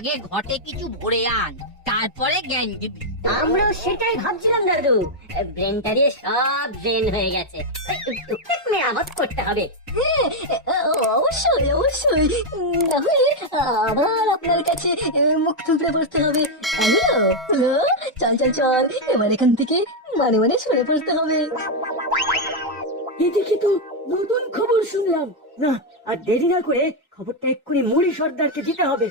আগে ঘটে কিছু ভরে আন, তারপরে জ্ঞান দিবি। আমরাও সেটাই ভাবছিলাম দাদু। ব্রেনটা দিয়ে সব ড্রেন হয়ে গেছে, টুকটাক মেরামত করতে হবে। অবশ্যই অবশ্যই, তাহলে আবার আপনার কাছে মুখ থুবড়ে বসতে হবে। হ্যালো হ্যালো, চল চল চল, এবার এখান থেকে মানে মানে সরে পড়তে হবে। এদিকে তো নতুন খবর শুনলাম। না, আর দেরি না করে খবরটা এক্ষুনি মুড়ি সর্দারকে দিতে হবে।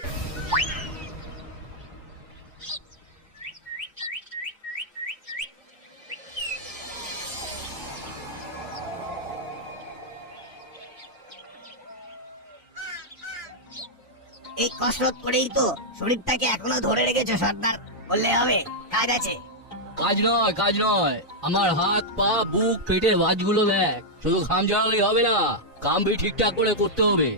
এই কসরত করেই তো শরীরটাকে এখনো ধরে রেখেছো সর্দার, বললে হবে? কাজ আছে? কাজ নয় কাজ নয়, আমার হাত পা বুক পেটের বাজগুলো দেখ। শুধু ঘাম ঝরালেই হবে না, কাম ভি ঠিকঠাক করে করতে হবে।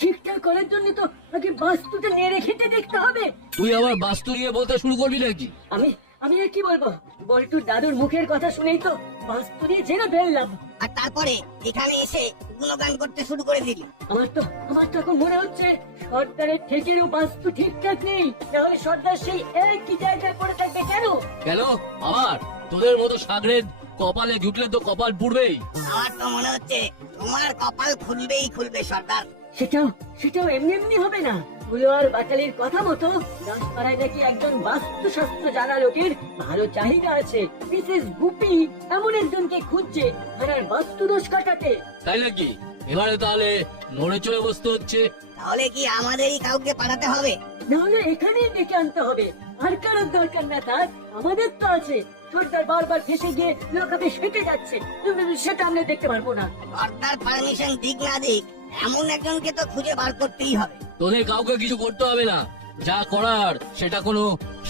ঠিকঠাক করার জন্য তো আগে বাস্তুটা নেড়ে খেতে দেখতে হবে। তুই আবার বাস্তু নিয়ে বলতে শুরু করবি নাকি? আমি আমি আর কি বলবো, বল্টুর দাদুর মুখের কথা শুনেই তো বাস্তু নিয়ে জেনে ফেললাম। আর তারপরে এখানে এসে গুণগান করতে শুরু করে দিলি। আমার তো এখন মনে হচ্ছে সর্দারের ঠেকেরও বাস্তু ঠিকঠাক নেই, তাহলে সর্দার সেই একই জায়গায় পড়ে থাকবে কেন? কেন আবার তোদের মতো সাগরেদ কপালে জুটলে তো কপাল পুড়বেই। আমার তো মনে হচ্ছে তোমার কপাল খুলবেই খুলবে সর্দার। সেটাও এমনি এমনি হবে না। গুলো আর বাটালির কথা মতো দাসপাড়ায় নাকি একজন বাস্তুশাস্ত্র জানা লোকের ভালো চাহিদা আছে। মিসেস গুপি এমন একজনকে খুঁজছে আর বাস্তু দোষ কাটাতে। তাই নাকি? এবারে তাহলে নড়ে চড়ে বসতে হচ্ছে। তাহলে কি আমাদেরই কাউকে পাঠাতে হবে? নাহলে এখানেই ডেকে আনতে হবে। আর কারোর দরকার না তার, আমাদের তো আছে। সর্দার বারবার ফেসে গিয়ে লোকাতে সেটে যাচ্ছে, সেটা আমরা দেখতে পারবো না। সর্দার পারমিশন দিক না দিক, এমন একজনকে তো খুঁজে বার করতেই হবে। তোদের কাউকে কিছু করতে হবে না, যা করার সেটা কোনো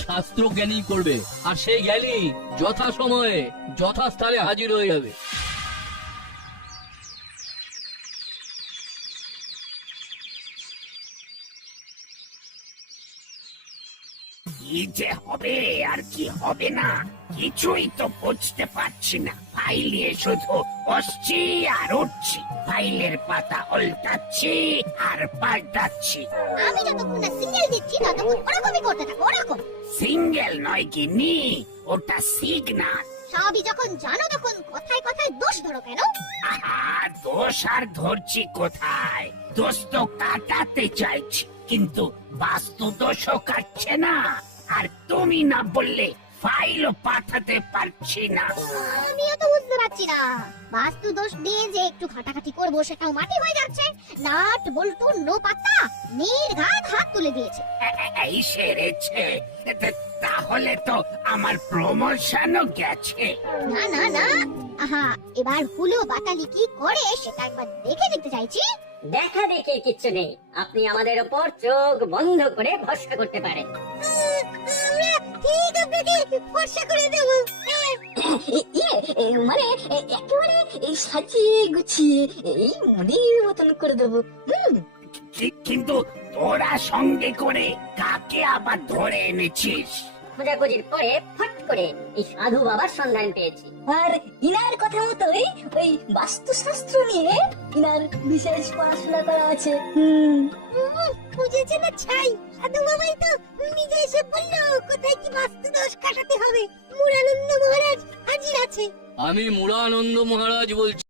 শাস্ত্র জ্ঞানী করবে, আর সেই জ্ঞানী যথা সময়ে যথাস্থানে হাজির হয়ে যাবে। কি যে হবে আর কি হবে না কিছুই তো বুঝতে পারছি না। ফাইল নিয়ে শুধু বসছি আর উঠছি, ফাইলের পাতা উল্টাচ্ছি আর পাল্টাচ্ছি। আমি যতক্ষণ না সিঙ্গেল দিচ্ছি ততক্ষণ ওরকমই করতে থাকো, ওরকম। সিঙ্গেল নয় কি নি, ওটা সিগনাল। সবই যখন জানো তখন কথায় কথায় দোষ ধরো কেন? আহা, দোষ আর ধরছি কোথায়? দোষ তো কাটাতে চাইছি, কিন্তু বাস্তু দোষও কাটছে না। আর তুমি না বললে ফাইলও পাঠাতে পারছি না। আমিও তো বুঝতে পারছি না, বাস্তু দোষ নিয়ে যে একটু ঘাটাঘাটি করবো সেটাও মাটি হয়ে যাচ্ছে। নাট বল্টু নো পাত্তা, নির্ঘাত হাত তুলে দিয়েছে। এই সেরেছে, তাহলে তো আমার প্রমোশনও গেছে। না না না, আহা, এবার হুলো বাটালি কি করে সেটা একবার দেখে নিতে চাইছি। দেখা দেখে কিচ্ছু নেই, আপনি আমাদের ওপর চোখ বন্ধ করে ভরসা করতে পারেন। আমরা ঠিক আপনাকে ভরসা করে দেবো। মানে একেবারে সাজিয়ে গুছিয়ে এই মনের মতন করে দেবো। কিন্তু তোরা সঙ্গে করে কাকে আবার ধরে এনেছিস? খোঁজাখুঁজির পরে ফট করে এই সাধু বাবার সন্ধান পেয়েছি। আর ইনার কথা মতোই ওই বাস্তুশাস্ত্র নিয়ে ইনার বিশেষ পড়াশোনা করা আছে। বুঝেছে না ছাই, সাধু বাবাই তো নিজে এসে বললো কোথায় কি বাস্তু দোষ কাটাতে হবে। মুরানন্দ মহারাজ হাজির আছে। আমি মুরানন্দ মহারাজ বলছি।